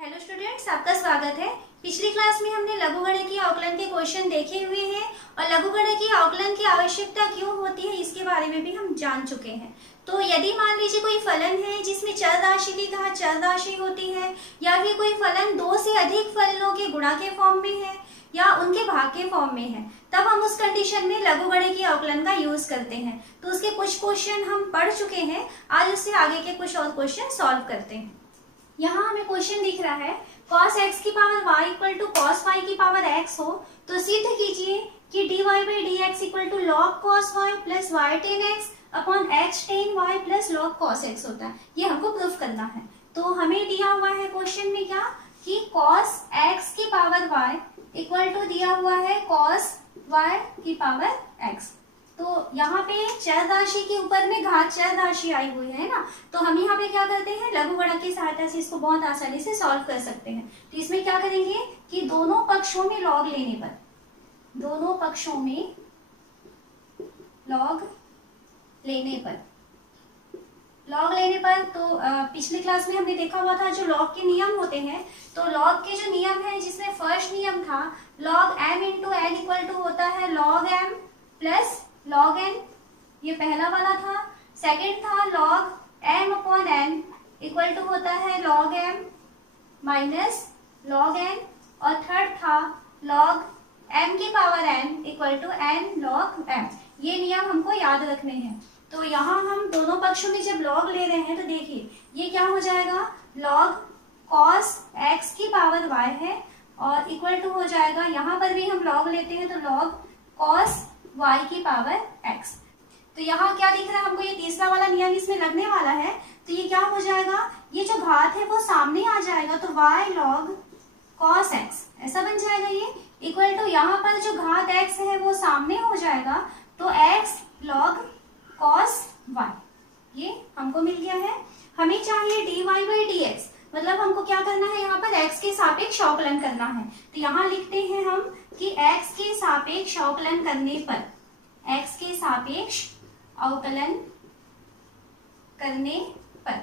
Hello students, आपका स्वागत है। पिछली क्लास में हमने लघुगणकीय अवकलन के क्वेश्चन देखे हुए हैं और लघुगणकीय अवकलन की आवश्यकता क्यों होती है इसके बारे में भी हम जान चुके हैं। तो यदि मान लीजिए कोई फलन है जिसमें चर राशि की घात चर राशि होती है, या फिर कोई फलन दो से अधिक फलनों के गुणा के फॉर्म में है या उनके भाग के फॉर्म में है, तब हम उस कंडीशन में लघुगणकीय अवकलन का यूज करते हैं। तो उसके कुछ क्वेश्चन हम पढ़ चुके हैं, आज उससे आगे के कुछ और क्वेश्चन सॉल्व करते हैं। यहाँ हमें क्वेश्चन दिख रहा है cos x की power y equal to cos y की पावर x हो तो सिद्ध कीजिए कि dy by dx equal to log cos y plus y tan x upon x tan y plus log cos x होता है। ये हमको प्रूफ करना है। तो हमें दिया हुआ है क्वेश्चन में क्या कि cos x की पावर y इक्वल टू दिया हुआ है cos y की पावर x। तो यहाँ पे चर राशि के ऊपर में घात चर राशि आई हुई है ना, तो हम यहाँ पे क्या करते हैं, लघुगणक की सहायता से इसको बहुत आसानी से सॉल्व कर सकते हैं। तो इसमें क्या करेंगे कि दोनों पक्षों में लॉग लेने पर तो पिछली क्लास में हमने देखा हुआ था जो लॉग के नियम होते हैं। तो लॉग के जो नियम है, जिसमें फर्स्ट नियम था log m into n equal to होता है log m plus log n, ये पहला वाला था। सेकंड था log m upon n equal to होता है log m minus log n, और थर्ड था log m की power n equal to n log m। ये नियम हमको याद रखने हैं। तो यहाँ हम दोनों पक्षों में जब log ले रहे हैं तो देखिए ये क्या हो जाएगा, log cos x की पावर y है और इक्वल टू हो जाएगा, यहाँ पर भी हम log लेते हैं तो log cos y की पावर x। तो यहाँ क्या दिख रहा है हमको, ये तीसरा वाला नियम इसमें लगने वाला है। तो ये क्या हो जाएगा, ये जो घात है वो सामने आ जाएगा तो y log cos x ऐसा बन जाएगा। ये इक्वल टू यहाँ पर जो घात x है वो सामने हो जाएगा तो x log cos y, ये हमको मिल गया है। हमें चाहिए dy बाई dx, मतलब हमको क्या करना है, यहाँ पर x के सापेक्ष अवकलन करना है। तो यहाँ लिखते हैं हम कि x के सापेक्ष अवकलन करने पर, x के सापेक्ष अवकलन करने पर,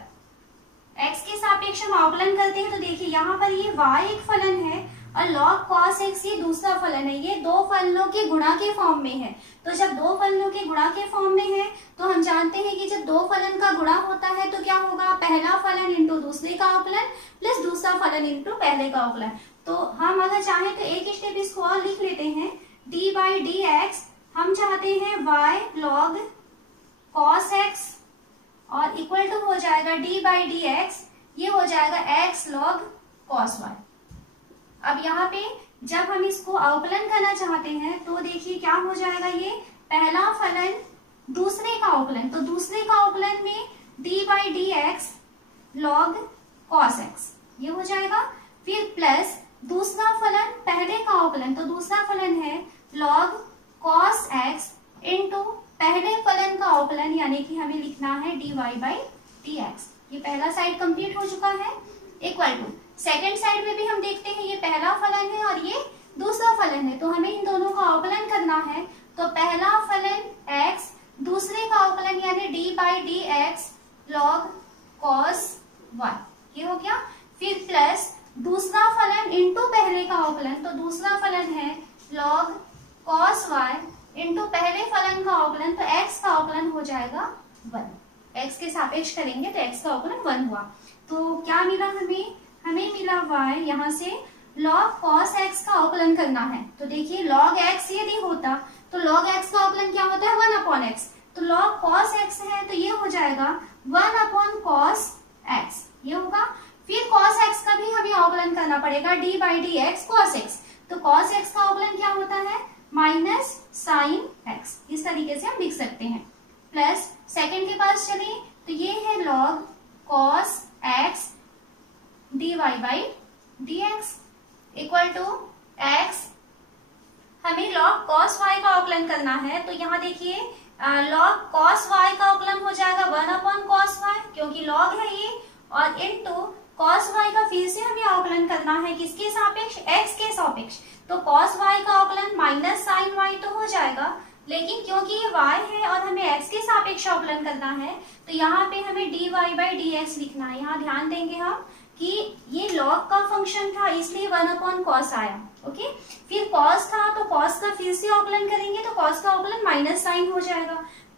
x के सापेक्ष हम अवकलन करते हैं तो देखिए यहाँ पर ये y एक फलन है और log cos x ये दूसरा फलन है। ये दो फलनों के गुणा के फॉर्म में है। तो जब दो फलनों के गुणा के फॉर्म में है तो हम जानते हैं कि जब दो फलन का गुणा होता है तो क्या होगा, पहला फलन इंटू दूसरे का अवकलन प्लस दूसरा फलन इंटू पहले का अवकलन। तो हम अगर चाहें तो एक स्टेप इसको और लिख लेते हैं, d बाई डी एक्स हम चाहते हैं y log cos x और इक्वल टू हो जाएगा d बाई डी एक्स, ये हो जाएगा x log cos y। अब यहाँ पे जब हम इसको अवकलन करना चाहते हैं तो देखिए क्या हो जाएगा, ये पहला फलन दूसरे का अवकलन, तो दूसरे का अवकलन में d by d x log cos x ये हो जाएगा, फिर प्लस दूसरा फलन पहले का अवकलन, तो दूसरा फलन है log cos x इंटू पहले फलन का अवकलन, यानी कि हमें लिखना है dy बाई dx। ये पहला साइड कंप्लीट हो चुका है। इक्वल टू सेकेंड साइड में भी हम देखते हैं ये पहला फलन है और ये दूसरा फलन है, तो हमें इन दोनों का अवकलन करना है। तो पहला फलन x, दूसरे का अवकलन यानी d by d x log cos y, ये हो गया। फिर प्लस दूसरा फलन इंटू पहले का अवकलन, तो दूसरा फलन है log cos y इंटू पहले फलन का अवकलन, तो x का अवकलन हो जाएगा 1। x के सापेक्ष करेंगे तो x का अवकलन 1 हुआ। तो क्या मिला हमें मिला y, यहाँ से log cos x का अवकलन करना है। तो देखिए log x यदि होता तो log x का अवकलन क्या होता है, 1 अपॉन x। तो log cos x है तो ये हो जाएगा 1 अपॉन cos x, ये होगा। फिर cos x का भी हमें अवकलन करना पड़ेगा, d by d x cos x। तो cos x का अवकलन क्या होता है, माइनस साइन x, इस तरीके से हम लिख सकते हैं। प्लस सेकंड के पास चले तो ये है log cos x dy by dx equal to x, हमें log cos y का अवकलन करना है। तो यहाँ देखिए log cos y का अवकलन हो जाएगा 1 अपॉन cos y, क्योंकि log है ये, और इनटू cos y का फिर से हमें अवकलन करना है किसके सापेक्ष, x के सापेक्ष। तो cos y का अवकलन माइनस साइन y तो हो जाएगा, लेकिन क्योंकि ये y है और हमें x के सापेक्ष अवकलन करना है तो यहाँ पे हमें dy बाई dx लिखना है। यहाँ ध्यान देंगे हम कि ये log का फंक्शन था इसलिए 1/cos आया। ओके, फिर cos था तो cos का फिर से अवकलन करेंगे तो cos का अवकलन माइनस साइन हो जाएगा।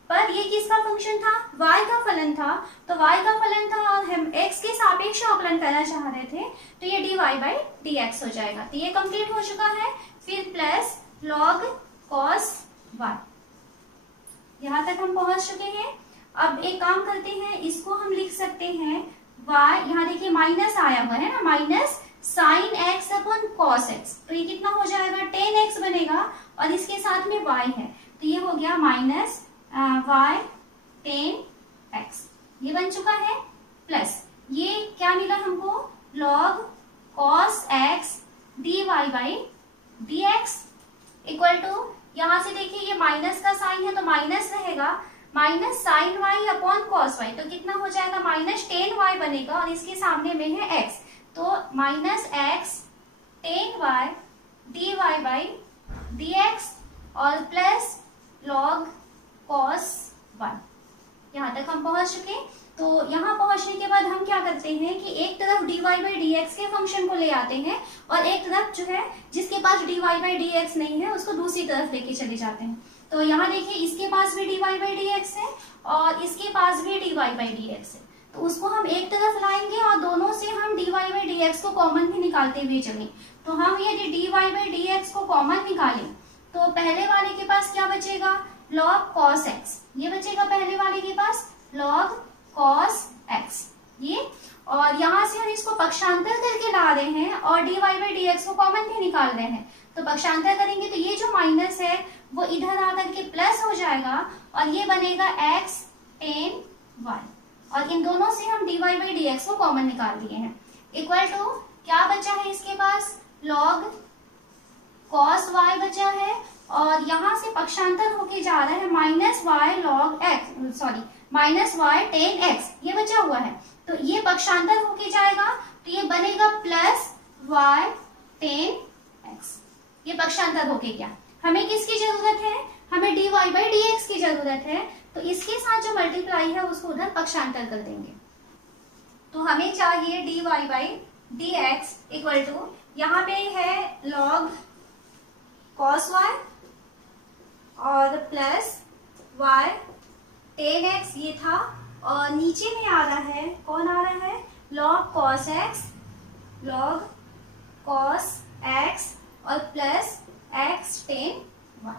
पर ये किसका फंक्शन था? y का फलन था, तो y का फलन था और हम x के सापेक्ष अवकलन करना चाह रहे थे, तो ये dy/dx हो जाएगा। तो ये कंप्लीट हो चुका है। फिर प्लस log cos y, यहाँ तक हम पहुंच चुके हैं। अब एक काम करते हैं, इसको हम लिख सकते हैं y, यहाँ देखिए माइनस आया हुआ है ना, minus sine x upon cos x, तो ये कितना हो जाएगा? tan x बनेगा और इसके साथ में y है, तो ये हो गया माइनस y tan x, ये बन चुका है। प्लस ये क्या मिला हमको? log cos x dy/dx equal to, यहाँ से देखिए ये माइनस का साइन है तो माइनस रहेगा, minus sine y upon cos y, तो कितना हो जाएगा? माइनस tan y बनेगा और इसके सामने में है x, तो minus x tan y dy/dx और प्लस log cos 1। यहाँ तक हम पहुंच चुके। तो यहाँ पहुंचने के बाद हम क्या करते हैं कि एक तरफ dy/dx के फंक्शन को ले आते हैं और एक तरफ जो है जिसके पास dy/dx नहीं है उसको दूसरी तरफ लेके चले जाते हैं। तो यहाँ देखिए इसके पास भी dy/dx है और इसके पास भी dy/dx है, तो उसको हम एक तरफ लाएंगे और दोनों से हम dy/dx को कॉमन भी निकालते हुए चलें। तो हम यदि dy/dx को कॉमन निकालें तो पहले वाले के पास क्या बचेगा? log cos x, ये बचेगा पहले वाले के पास log cos x ये, और यहाँ से हम इसको पक्षांतर करके ला रहे हैं और dy/dx को कॉमन भी निकाल रहे हैं। तो पक्षांतर करेंगे तो ये जो माइनस है वो इधर आकर के प्लस हो जाएगा और ये बनेगा x tan y, और इन दोनों से हम dy/dx को कॉमन निकाल दिए हैं। इक्वल टू क्या बचा है इसके पास? log cos y बचा है और यहाँ से पक्षांतर होके जा रहा है minus y log x, sorry minus y tan x, ये बचा हुआ है, तो ये पक्षांतर होके जाएगा तो ये बनेगा प्लस y tan x, ये पक्षांतर होके गया। हमें किसकी जरूरत है? हमें dy/dx की जरूरत है, तो इसके साथ जो मल्टीप्लाई है उसको उधर पक्षांतर कर देंगे। तो हमें चाहिए dy/dx इक्वल टू, यहाँ पे है log cos y और प्लस y tan x ये था, और नीचे में आ रहा है, कौन आ रहा है? log cos x और प्लस x tan y,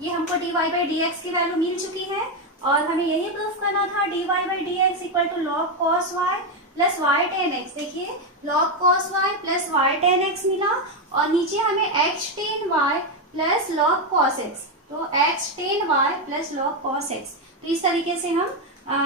ये हमको dy/dx की वैल्यू मिल चुकी है और हमें यही प्रूफ करना था। dy/dx equal to log cos y plus y tan x, देखिए log cos y plus y tan x मिला और नीचे हमें x tan y plus log cos x, तो x tan y plus log cos x। तो इस तरीके से हम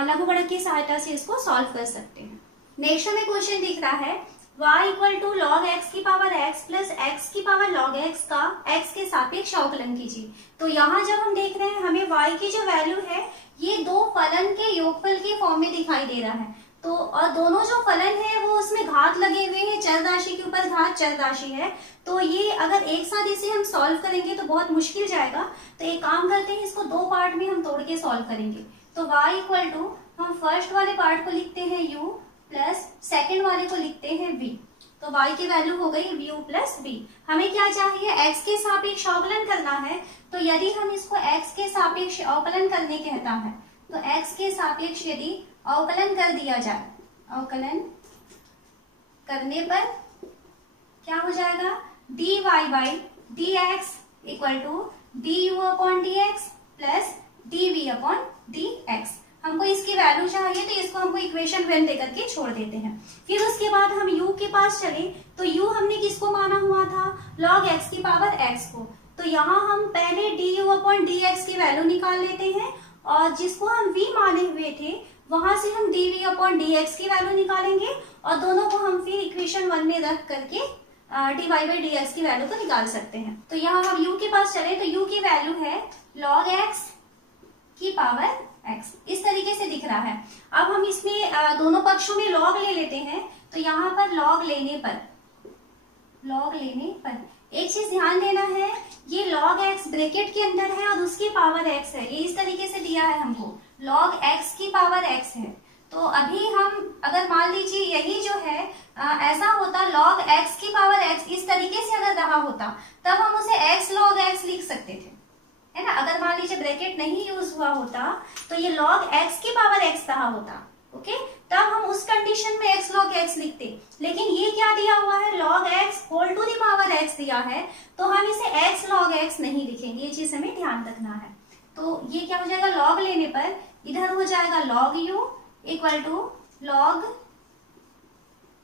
लघुगणक की सहायता से इसको सॉल्व कर सकते हैं। नेक्स्ट हमें क्वेश्चन दिख रहा है y equal to log x की पावर x प्लस x की पावर log x का x के सापेक्ष अवकलन कीजिए। तो यहाँ जब हम देख रहे हैं हमें y की जो वैल्यू है ये दो फलन के योगफल के फॉर्म में दिखाई दे रहा है, तो और दोनों जो फलन है वो उसमें घात लगे हुए हैं, चर राशि के ऊपर घात चर राशि है, तो ये अगर एक साथ इसे हम सॉल्व करेंगे तो बहुत मुश्किल जाएगा। तो एक काम करते हैं, इसको दो पार्ट में हम तोड़ के सॉल्व करेंगे। तो y इक्वल टू, हम फर्स्ट वाले पार्ट को लिखते हैं u प्लस सेकेंड वाले को लिखते हैं v, तो y की वैल्यू हो गई u प्लस v। हमें क्या चाहिए? x के सापेक्ष अवकलन करना है, तो यदि हम इसको x के सापेक्ष अवकलन करने कहता है तो x के सापेक्ष यदि अवकलन कर दिया जाए, अवकलन करने पर क्या हो जाएगा? dy/dx equal to du/dx plus dv/dx। हमको इसकी वैल्यू चाहिए तो इसको हमको इक्वेशन 1 देकर के छोड़ देते हैं। फिर उसके बाद हम u के पास चले तो u हमने किसको माना हुआ था? log x की पावर x को, तो यहाँ हम पहले du/dx की वैल्यू निकाल लेते हैं और जिसको हम v माने हुए थे वहां से हम dv/dx की वैल्यू निकालेंगे और दोनों को हम फिर इक्वेशन 1 में रख करके dy/dx की वैल्यू को निकाल सकते हैं। तो यहाँ हम u के पास चले तो u की वैल्यू है log x की पावर x, इस तरीके से दिख रहा है। अब हम इसमें दोनों पक्षों में log ले लेते हैं, तो यहाँ पर log लेने पर एक चीज ध्यान देना है, ये log x ब्रैकेट के अंदर है और उसकी पावर x है, ये इस तरीके से दिया है हमको, log x की पावर x है, तो तो अभी हम अगर मान लीजिए यही जो है ऐसा होता log x की पावर x इस तरीके से अगर रहा होता, तब हम उसे x log x लिख सकते थे, है ना। अगर मान लीजिए ब्रैकेट नहीं यूज हुआ होता तो ये log x की पावर x रहा होता, ओके, तब हम उस कंडीशन में x log x लिखते। लेकिन ये क्या दिया हुआ है, log x whole to the power x दिया है, तो हम इसे x log x नहीं लिखेंगे, ये चीज हमें ध्यान रखना है। तो ये क्या हो जाएगा, log लेने पर इधर हो जाएगा log u equal to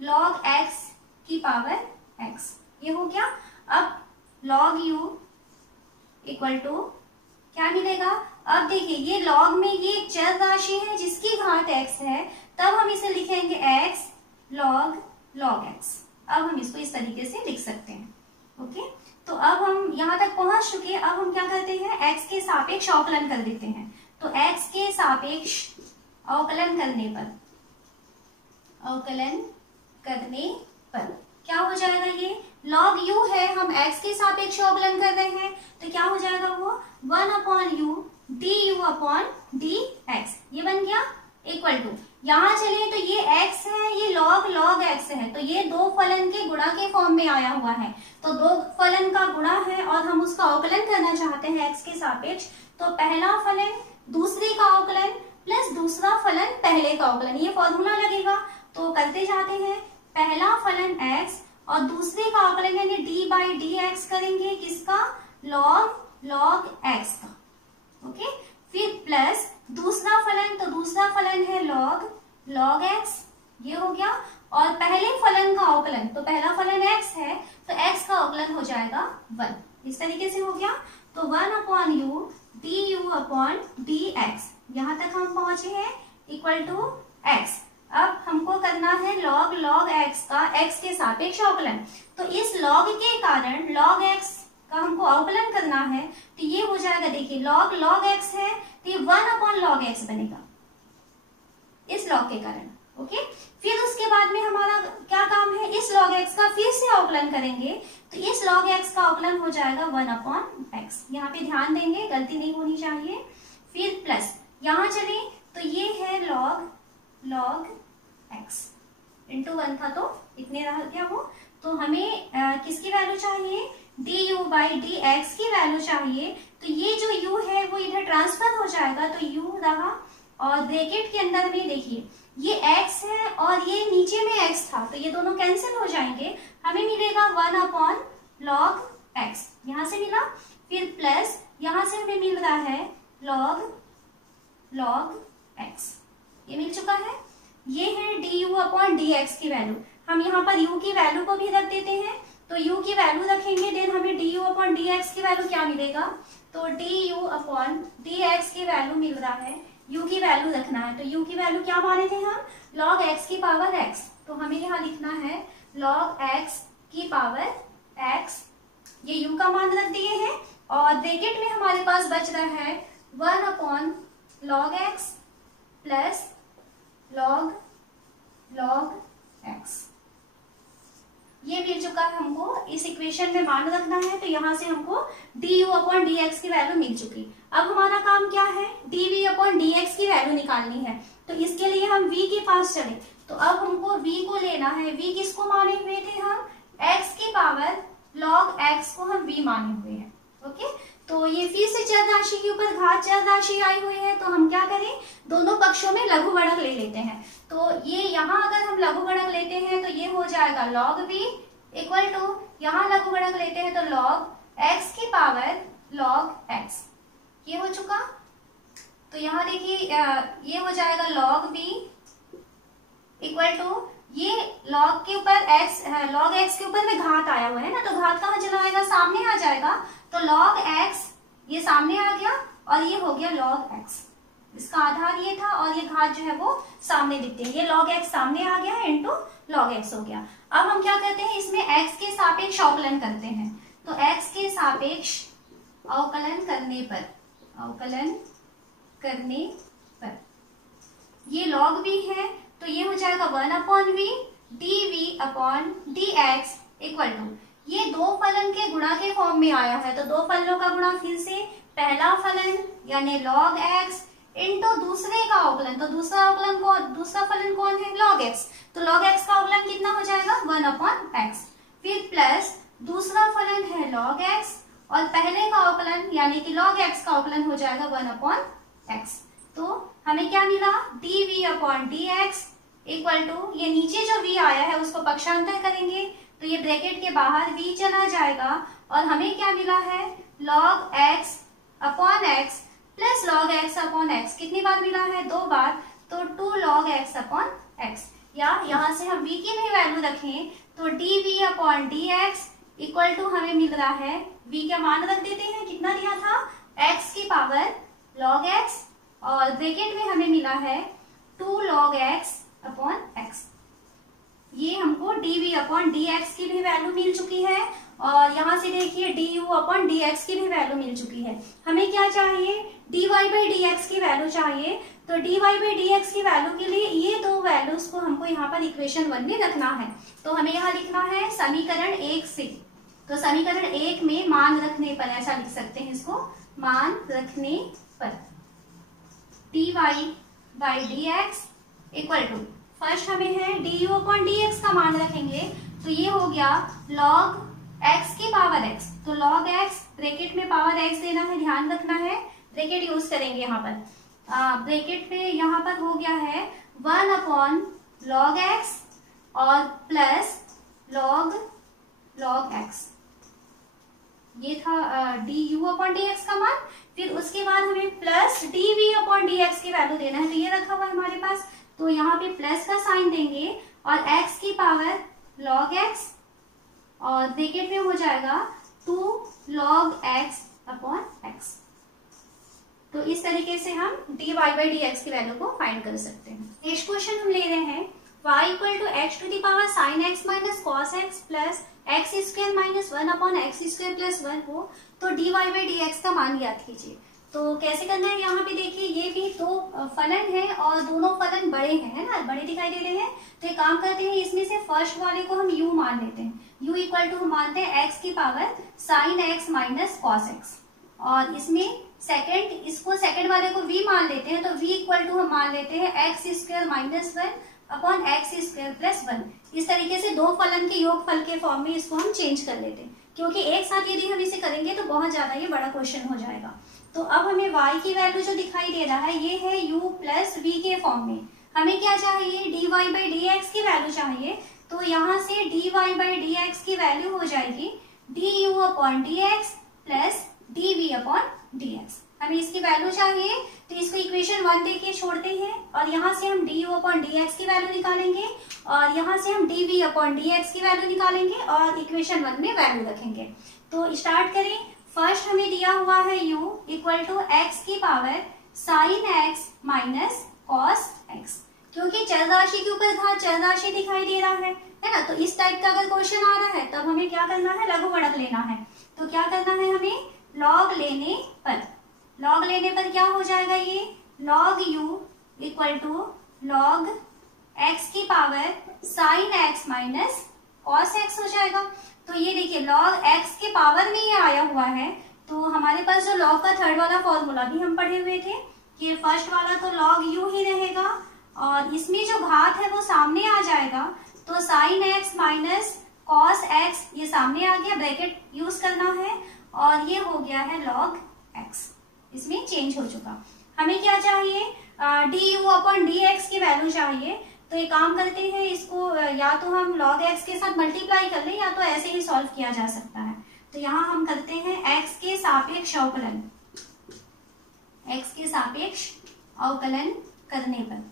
log x की पावर x, ये हो गया। अब log u इक्वल टू क्या मिलेगा, अब देखिए ये log में ये एक चर राशि है जिसकी घात x है, तब हम इसे लिखेंगे x log x। अब हम इसको इस तरीके से लिख सकते हैं, ओके। तो अब हम यहाँ तक पहुंच चुके हैं। अब हम क्या करते हैं, x के सापेक्ष अवकलन कर देते हैं। तो x के सापेक्ष अवकलन करने पर क्या हो जाएगा, ये log u है, हम x के सापेक्ष अवकलन कर रहे हैं, तो क्या हो जाएगा वो 1/u du/dx, ये बन गया इक्वल टू, यहाँ चलिए तो ये x है, ये log x है, तो ये दो फलन के गुणा के फॉर्म में आया हुआ है। तो दो फलन का गुणा है और हम उसका अवकलन करना चाहते हैं x के सापेक्ष, तो पहला फलन दूसरे का अवकलन प्लस दूसरा फलन पहले का अवकलन, ये फॉर्मूला लगेगा। तो करते जाते हैं, पहला फलन x और दूसरे का अवकलन यानी d/dx करेंगे, किसका, log x का, ओके। फिर प्लस दूसरा फलन, तो दूसरा फलन है log x, ये हो गया। और पहले फलन का अवकलन, तो पहला फलन x है, तो x का अवकलन हो जाएगा 1, इस तरीके से हो गया। तो 1/u du/dx, यहाँ तक हम पहुंचे हैं इक्वल टू x। अब हमको करना है log x का x के सापेक्ष अवकलन। तो इस log के कारण log x का हमको अवकलन करना है, तो ये हो जाएगा, देखिए log x है, तो ये 1/log x बनेगा इस log के कारण, ओके। फिर उसके बाद में हमारा क्या काम है, इस log x का फिर से अवकलन करेंगे, तो इस log x का अवकलन हो जाएगा 1/x। यहाँ पे ध्यान देंगे, गलती नहीं होनी चाहिए। फिर प्लस यहाँ चले तो ये है log x इंटू 1 था, तो इतने रह गया वो। तो हमें किसकी वैल्यू चाहिए, du/dx की वैल्यू चाहिए। तो ये जो u है वो इधर ट्रांसफर हो जाएगा, तो u रहा, और ब्रैकेट के अंदर में देखिए ये x है और ये नीचे में x था, तो ये दोनों कैंसिल हो जाएंगे, हमें मिलेगा 1/log x, यहाँ से मिला। फिर प्लस यहाँ से हमें मिल रहा है log x, ये मिल चुका है। ये है du/dx की वैल्यू, हम यहाँ पर u की वैल्यू को भी रख देते हैं, तो u की वैल्यू रखेंगे, देन हमें du/dx की वैल्यू क्या मिलेगा, तो du/dx की वैल्यू मिल रहा है, u की वैल्यू रखना है। तो u की वैल्यू क्या माने थे हम, log x की पावर x, तो हमें यहाँ लिखना है log x की पावर x, ये u का मान रख दिए हैं, और ब्रैकेट में हमारे पास बच रहा है 1/log x plus log x, ये मिल चुका है हमको। इस इक्वेशन में मान रखना है, तो यहाँ से हमको du/dx की वैल्यू मिल चुकी। अब हमारा काम क्या है, dv/dx की वैल्यू निकालनी है। तो इसके लिए हम v के पास चले, तो अब हमको v को लेना है। v किसको माने हुए थे हम, x की पावर log x को हम v माने हुए हैं, ओके। तो ये फिर से चर राशि के ऊपर घात चर राशि आई हुई है, तो हम क्या करें, दोनों पक्षों में लघुगणक ले लेते हैं। तो ये यहाँ अगर हम लघुगणक लेते हैं तो ये हो जाएगा log v इक्वल टू, यहाँ लघुगणक लेते हैं तो log x की पावर log x, ये हो चुका। तो यहाँ देखिए ये हो जाएगा log v इक्वल टू, ये log के ऊपर x, log x के ऊपर में घात आया हुआ है ना, तो घात कहाँ चला आएगा, सामने आ जाएगा, तो log x ये सामने आ गया और ये हो गया log x, इसका आधार ये था और ये घात जो है वो सामने दिखते हैं, ये log x सामने आ गया है इंटू log x हो गया। अब हम क्या करते हैं, इसमें x के सापेक्ष अवकलन करते हैं। तो x के सापेक्ष अवकलन करने पर ये log v है, तो ये हो जाएगा 1/v dv/dx इक्वल टू, ये दो फलन के गुणा के फॉर्म में आया है, तो दो फलनों का गुणा फिर से, पहला फलन यानी log x इनटू दूसरे का अवकलन, तो दूसरा फलन कौन है, log x, तो log x का अवकलन कितना हो जाएगा 1/x, फिर प्लस दूसरा फलन है log x और पहले का अवकलन यानी कि log x का अवकलन हो जाएगा 1/x। तो हमें क्या मिला, dv/dx इक्वल टू, ये नीचे जो v आया है उसको पक्षांतर करेंगे तो ये ब्रैकेट के बाहर v चला जाएगा और हमें क्या मिला है log x/x plus log x/x, कितनी बार मिला है 2 बार, तो 2 log x/x, या यहाँ से हम v की भी वैल्यू रखें तो dv/dx इक्वल टू हमें मिल रहा है, v का मान रख देते हैं, कितना दिया था x की पावर log x और ब्रैकेट में हमें मिला है 2 log x/x। ये हमको dv/dx की भी वैल्यू मिल चुकी है और यहाँ से देखिए du/dx की भी वैल्यू मिल चुकी है। हमें क्या चाहिए, dy/dx की वैल्यू चाहिए, तो dy/dx की वैल्यू के लिए ये दो वैल्यूज को हमको यहाँ पर इक्वेशन 1 में रखना है। तो हमें यहाँ लिखना है समीकरण 1 से, तो समीकरण 1 में मान रखने पर, ऐसा लिख सकते हैं इसको, मान रखने पर dy/dx इक्वल टू, फर्स्ट हमें है du/dx का मान रखेंगे तो ये हो गया log x की पावर x, तो log x ब्रैकेट में पावर x देना है, ध्यान रखना है, ब्रैकेट यूज करेंगे यहाँ पर, ब्रैकेट पे यहाँ पर हो गया है 1/log x और प्लस log x, ये था du/dx का मान, फिर उसके बाद हमें प्लस dv/dx की वैल्यू देना है, तो ये रखा हुआ है हमारे पास, तो यहाँ पे प्लस का साइन देंगे और x की पावर log x और ब्रैकेट में हो जाएगा 2 log x/x। तो इस तरीके से हम dy/dx की वैल्यू को फाइंड कर सकते हैं। नेक्स्ट क्वेश्चन हम ले रहे हैं y = x⁻ sin x - cos x plus x² - 1/x² + 1 हो तो dy/dx का मान ज्ञात कीजिए। तो कैसे करना है, यहाँ पे देखिए ये भी दो फलन है और दोनों फलन बड़े हैं, है ना, बड़े दिखाई दे रहे हैं। तो एक काम करते हैं, इसमें से फर्स्ट वाले को हम u मान लेते हैं, u इक्वल टू हम मानते हैं x की power sin x - cos x, और इसमें सेकंड, इसको सेकंड वाले को v मान लेते हैं, तो v इक्वल टू हम मान लेते हैं x² - 1/x² + 1। इस तरीके से दो फलन के योगफल के फॉर्म में इसको हम चेंज कर लेते हैं, क्योंकि एक साथ यदि हम इसे करेंगे तो बहुत ज्यादा ये बड़ा क्वेश्चन हो जाएगा। तो अब हमें y की वैल्यू जो दिखाई दे रहा है ये है u + v के फॉर्म में। हमें क्या चाहिए, dy/dx की वैल्यू चाहिए, तो यहाँ से dy/dx की वैल्यू हो जाएगी du/dx प्लस dv/dx। हमें इसकी वैल्यू चाहिए तो इसको इक्वेशन 1 देके छोड़ते हैं और यहाँ से हम du/dx की वैल्यू निकालेंगे और यहाँ से हम dv/dx की वैल्यू निकालेंगे और इक्वेशन 1 में वैल्यू रखेंगे। तो स्टार्ट करें। फर्स्ट हमें दिया हुआ है u इक्वल टू x की power sin x - cos x, क्योंकि चर राशि के ऊपर घात चर राशि दिखाई दे रहा है ना। तो इस टाइप का अगर क्वेश्चन आ रहा है तब हमें क्या करना है, लघुगणक लेना है। तो क्या करना है हमें, log लेने पर क्या हो जाएगा, ये log u equal to log x की power sin x - cos x हो जाएगा। तो ये देखिए log x के पावर में ये आया हुआ है, तो हमारे पास जो log का थर्ड वाला फॉर्मूला भी हम पढ़े हुए थे कि फर्स्ट वाला तो log u ही रहेगा और इसमें जो घात है वो सामने आ जाएगा, तो sin x - cos x ये सामने आ गया, ब्रैकेट यूज करना है और ये हो गया है log x, इसमें चेंज हो चुका। हमें क्या चाहिए, du/dx की वैल्यू चाहिए। तो एक काम करते हैं, इसको या तो हम log x के साथ मल्टीप्लाई कर लें या तो ऐसे ही सॉल्व किया जा सकता है। तो यहाँ हम करते हैं x के सापेक्ष अवकलन, x के सापेक्ष अवकलन करने पर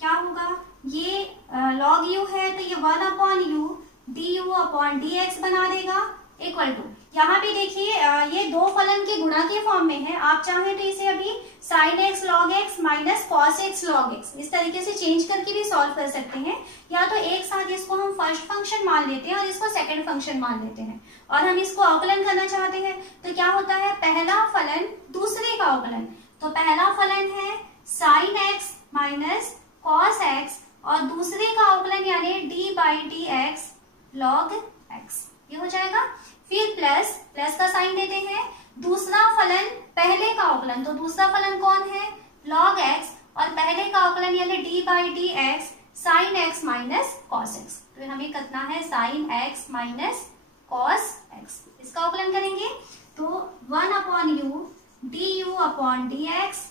क्या होगा, ये log u है तो ये 1/u du/dx बना देगा इक्वल टू, यहाँ पे देखिए ये दो फलन के गुणा के फॉर्म में है। आप चाहें तो इसे अभी sin x log x - cos x log x इस तरीके से चेंज करके भी सॉल्व कर सकते हैं, या तो एक साथ इसको हम फर्स्ट फंक्शन मान लेते हैं और इसको सेकंड फंक्शन मान लेते हैं और हम इसको अवकलन करना चाहते हैं। तो क्या होता है, पहला फलन दूसरे का अवकलन, तो पहला फलन है sin x - cos x और दूसरे का अवकलन यानी d/dx log x, ये हो जाएगा। फिर प्लस का साइन देते हैं दूसरा फलन पहले का अवकलन, तो दूसरा फलन कौन है, log x, और पहले का अवकलन यानी d by d x sine x minus cos x. तो हमें करना है sine x minus cos x, इसका अवकलन करेंगे तो 1 upon u d u upon d x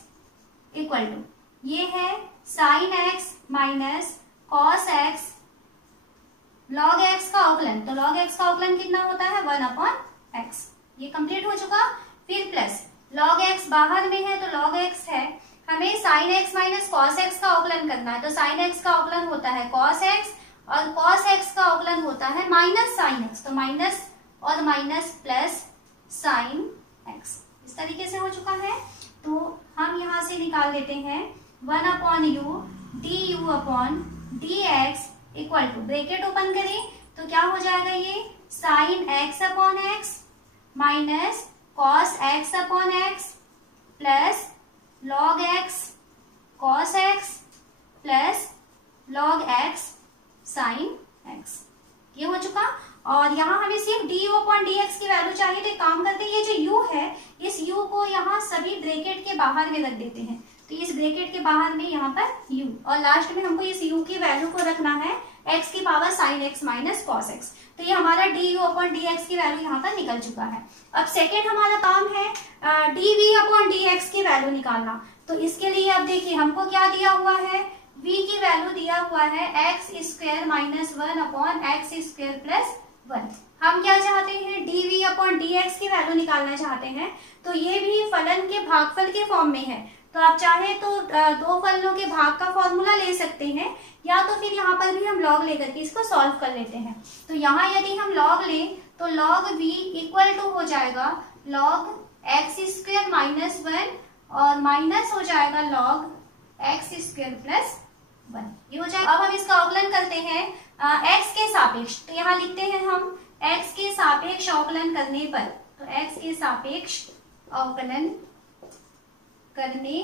equal to ये है sine x minus cos x log x का अवकलन। तो लॉग एक्स का अवकलन कितना होता है 1 अपॉन एक्स, ये कंप्लीट हो चुका। फिर प्लस लॉग एक्स बाहर में है तो लॉग एक्स है, हमें sign x minus cos x का अवकलन करना है। तो साइन एक्स का अवकलन होता है कॉस एक्स और कॉस एक्स का अवकलन होता है माइनस साइन एक्स, तो माइनस और माइनस प्लस साइन एक्स, इस तरीके से हो चुका है। तो हम यहां से निकाल लेते हैं 1 upon u d u upon d x equal to, bracket open करें तो क्या हो जाएगा, ये sine x upon x minus cos x upon x plus log x cos x plus log x sine x, ये हो चुका। और यहाँ हमें सिर्फ d u upon d x की वैल्यू चाहिए, तो एक काम करते हैं, ये जो u है इस u को यहाँ सभी ब्रैकेट के बाहर में रख देते हैं। तो इस ब्रैकेट के बाहर में यहाँ पर u, और लास्ट में हमको इस u की वैल्यू को रखना है x की power sign x minus cos x. तो ये हमारा D u upon d x की वैल्यू यहाँ पर निकल चुका है। अब सेकेंड हमारा काम है d v upon d x की वैल्यू निकालना। तो इसके लिए अब देखिए हमको क्या दिया हुआ है, v की वैल्यू दिया हुआ है x square minus 1 upon x square plus 1। हम क्या चाहते हैं, d v upon d x की वैल्यू निकालना चाहते हैं। तो ये भी फलन के भागफल के फॉर्म में है, तो आप चाहे तो दो फलनों के भाग का फॉर्मूला ले सकते हैं, या तो फिर यहाँ पर भी हम लॉग लेकर के इसको सॉल्व कर लेते हैं। तो यहाँ यदि हम लॉग लें तो लॉग v इक्वल टू हो जाएगा लॉग एक्स स्क्वायर माइनस 1 और माइनस हो जाएगा लॉग एक्स स्क्वायर प्लस 1, ये हो जाएगा। अब हम इसका अवकलन करते हैं x के सापेक्ष। तो यहाँ लिखते हैं हम x के सापेक्ष अवकलन करने पर, तो x के सापेक्ष अवकलन करने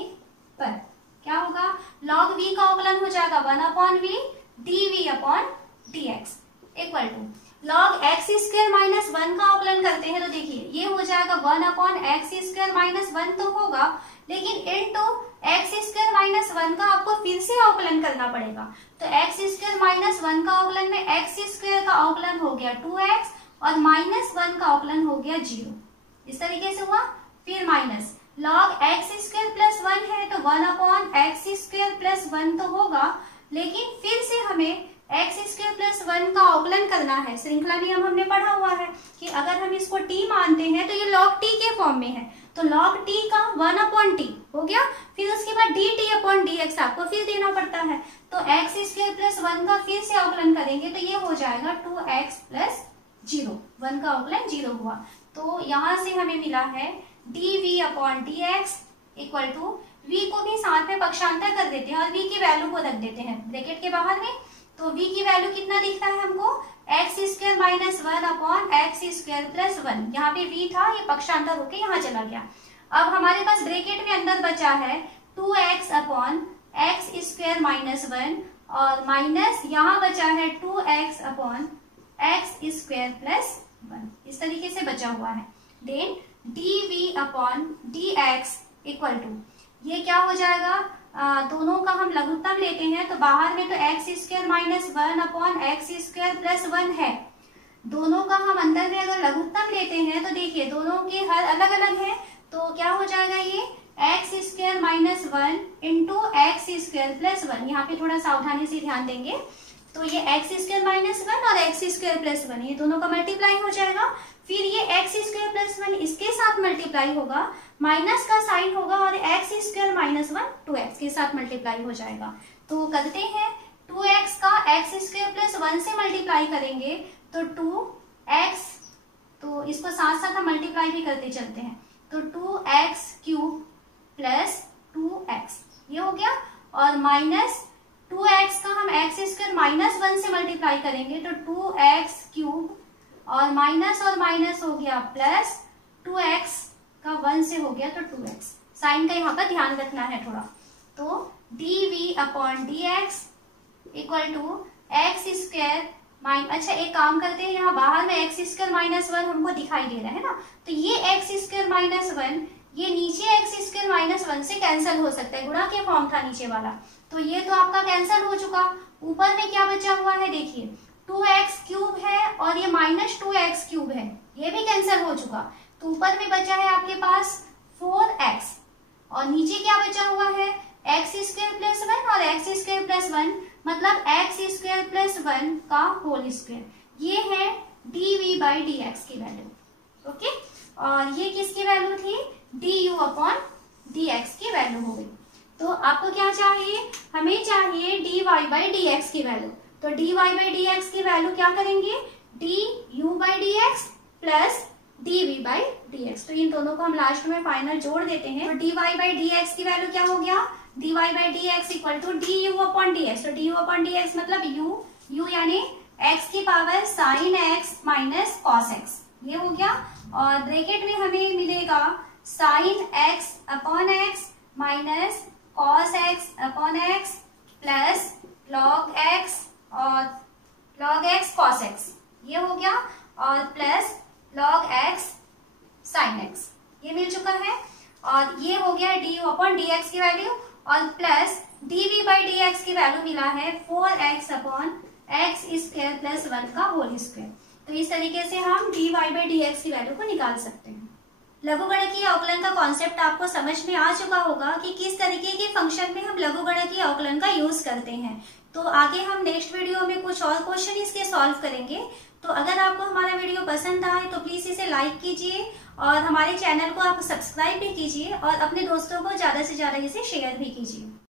पर क्या होगा, log v का अवकलन हो जाएगा 1 upon v d v upon d x equal to log x square minus 1 का अवकलन करते हैं। तो देखिए ये हो जाएगा 1 अपॉन एक्स स्क्वायर माइनस 1 तो होगा, लेकिन इनटू एक्स स्क्वायर माइनस 1 का आपको फिर से अवकलन करना पड़ेगा। तो एक्स स्क्वायर माइनस 1 का अवकलन में एक्स स्क्वायर का अवकलन हो गया 2x और माइनस 1 का अवकलन हो गया 0, इस तरीके से हुआ। फिर minus log x square plus 1 है तो 1 अपॉन एक्स स्क्वायर प्लस 1 तो होगा, लेकिन फिर से हमें एक्स स्क्वायर प्लस 1 का अवकलन करना है। श्रृंखला नियम हमने पढ़ा हुआ है कि अगर हम इसको t मानते हैं तो ये log t के फॉर्म में है, तो log t का 1 अपॉन t हो गया। फिर उसके बाद dt अपॉन dx आपको फिर देना पड़ता है, तो एक्स स्क्वायर प्लस 1 का फिर से अवकलन करेंगे तो ये हो जाएगा 2x प्लस 0, 1 का अवकलन 0 हुआ। तो यहाँ से हमें मिला है dv upon dx equal to v को भी साथ में पक्षांतर कर देते हैं और v की वैल्यू को रख देते हैं ब्रैकेट के बाहर में। तो v की वैल्यू कितना दिखता है हमको, x square minus 1 upon x square plus 1, यहाँ पे v था ये पक्षांतर होके यहाँ चला गया। अब हमारे पास ब्रैकेट में अंदर बचा है 2x upon x square minus 1 और माइनस यहाँ बचा है 2x upon x square plus 1, इस तरीके से बचा हुआ है। Then dv upon dx equal to ये क्या हो जाएगा, दोनों का हम लघुत्तम लेते हैं तो बाहर में तो x square minus 1 upon x square plus 1 है, दोनों का हम अंदर में अगर लघुत्तम लेते हैं तो देखिए दोनों के हर अलग अलग है, तो क्या हो जाएगा ये x square minus 1 into x square plus 1। यहाँ पे थोड़ा सावधानी से ध्यान देंगे, तो ये एक्स स्क्वायर माइनस 1 और एक्स स्क्वायर प्लस 1 ये दोनों का मल्टीप्लाई हो जाएगा। फिर ये एक्स स्क्वायर प्लस 1 इसके साथ मल्टीप्लाई होगा, माइनस का साइन होगा और एक्स स्क्वायर माइनस 1 2x के साथ मल्टीप्लाई हो जाएगा। तो करते हैं 2x का एक्स स्क्वायर प्लस 1 से मल्टीप्लाई करेंगे तो 2x, तो इसको साथ साथ हम मल्टीप्लाई भी करते चलते हैं, तो 2x क्यूब प्लस 2x ये हो गया, और माइनस 2x का हम एक्स स्क्वायर माइनस 1 से मल्टीप्लाई करेंगे तो 2x क्यूब और माइनस हो गया प्लस 2x का 1 से हो गया तो 2x। साइन का यहाँ पर ध्यान रखना है थोड़ा। तो dv upon dx equal to x square अच्छा एक काम करते हैं, यहाँ बाहर में एक्स स्क्वायर माइनस 1 हमको दिखाई दे रहा है ना, तो ये एक्स स्क्वायर माइनस 1 ये नीचे एक्स स्क्वायर माइनस 1 से कैंसिल हो सकता है, गुणा के फॉर्म था नीचे वाला, तो ये तो आपका कैंसिल हो चुका। ऊपर में क्या बचा हुआ है देखिए, 2x क्यूब है और ये माइनस 2x क्यूब है, ये भी कैंसिल हो चुका। तो ऊपर में बचा है आपके पास 4x और नीचे क्या बचा हुआ है, एक्स स्क्वायर प्लस 1 और एक्स स्क्वायर प्लस 1 मतलब एक्स स्क्वायर प्लस 1 का होल स्क्वायर, ये है dv बाई dx की वैल्यू। ओके, और ये किसकी वैल्यू थी, du अपॉन dx की वैल्यू हो गई। तो आपको क्या चाहिए, हमें चाहिए dy बाई dx की वैल्यू। तो dy बाई dx की वैल्यू क्या करेंगे, du by dx plus dv by dx। तो इन दोनों को हम लास्ट में फाइनल जोड़ देते हैं। तो dy बाई dx की वैल्यू क्या हो गया, dy by dx equal to du upon dx। तो du अपॉन dx मतलब u यानी x की power sine x minus cos x, ये हो गया। और ब्रैकेट में हमें मिलेगा sine x upon x minus cos x upon x plus log x और लॉग x कॉस x, ये हो गया, और plus log x sin x, ये मिल चुका है। और ये हो गया du अपॉन dx की वैल्यू और प्लस dv बाई dx की वैल्यू मिला है 4x upon x square plus 1 का होल स्क्वायर। तो इस तरीके से हम dy बाई dx की वैल्यू को निकाल सकते हैं। लघुगणकीय अवकलन का कॉन्सेप्ट आपको समझ में आ चुका होगा कि किस तरीके के फंक्शन में हम लघुगणकीय अवकलन का यूज करते हैं। तो आगे हम नेक्स्ट वीडियो में कुछ और क्वेश्चन इसके सॉल्व करेंगे। तो अगर आपको हमारा वीडियो पसंद आए तो प्लीज इसे लाइक कीजिए और हमारे चैनल को आप सब्सक्राइब भी कीजिए और अपने दोस्तों को ज्यादा से ज्यादा इसे शेयर भी कीजिए।